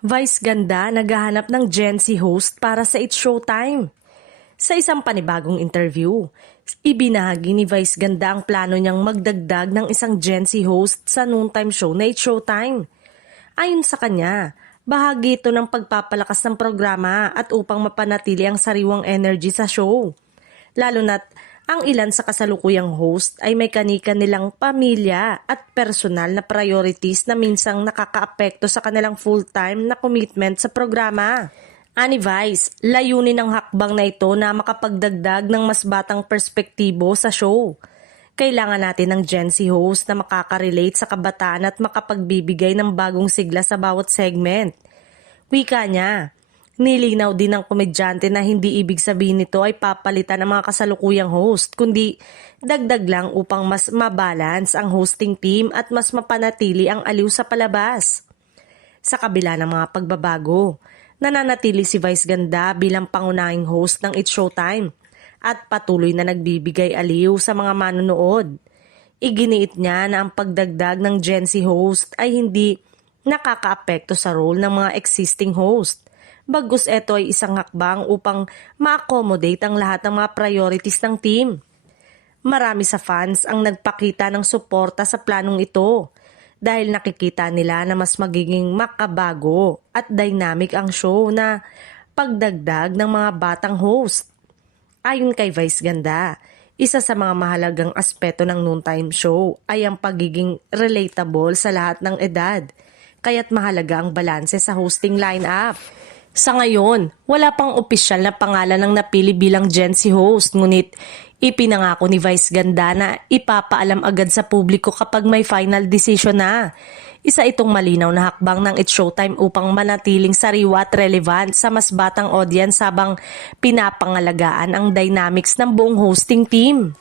Vice Ganda naghahanap ng Gen Z host para sa It's Showtime. Sa isang panibagong interview, ibinahagi ni Vice Ganda ang plano niyang magdagdag ng isang Gen Z host sa noontime show na It's Showtime. Ayon sa kanya, bahagi ito ng pagpapalakas ng programa at upang mapanatili ang sariwang energy sa show. Lalo na't ang ilan sa kasalukuyang host ay may kani-kanilang pamilya at personal na priorities na minsang nakakaapekto sa kanilang full-time na commitment sa programa. Ani Vice, layunin ng hakbang na ito na makapagdagdag ng mas batang perspektibo sa show. Kailangan natin ng Gen Z host na makaka-relate sa kabataan at makapagbibigay ng bagong sigla sa bawat segment. Wika niya. Nilinaw din ng komedyante na hindi ibig sabihin nito ay papalitan ang mga kasalukuyang host, kundi dagdag lang upang mas mabalance ang hosting team at mas mapanatili ang aliw sa palabas. Sa kabila ng mga pagbabago, nananatili si Vice Ganda bilang pangunahing host ng It's Showtime at patuloy na nagbibigay aliw sa mga manonood. Iginiit niya na ang pagdagdag ng Gen Z host ay hindi nakakaapekto sa role ng mga existing host. Bagkus ito ay isang hakbang upang ma-accommodate ang lahat ng mga priorities ng team. Marami sa fans ang nagpakita ng suporta sa planong ito dahil nakikita nila na mas magiging makabago at dynamic ang show na pagdagdag ng mga batang host. Ayon kay Vice Ganda, isa sa mga mahalagang aspeto ng noontime show ay ang pagiging relatable sa lahat ng edad, kaya't mahalaga ang balanse sa hosting lineup. Sa ngayon, wala pang opisyal na pangalan ng napili bilang Gen Z host, ngunit ipinangako ni Vice Ganda na ipapaalam agad sa publiko kapag may final decision na. Isa itong malinaw na hakbang ng It's Showtime upang manatiling sariwa at relevant sa mas batang audience habang pinapangalagaan ang dynamics ng buong hosting team.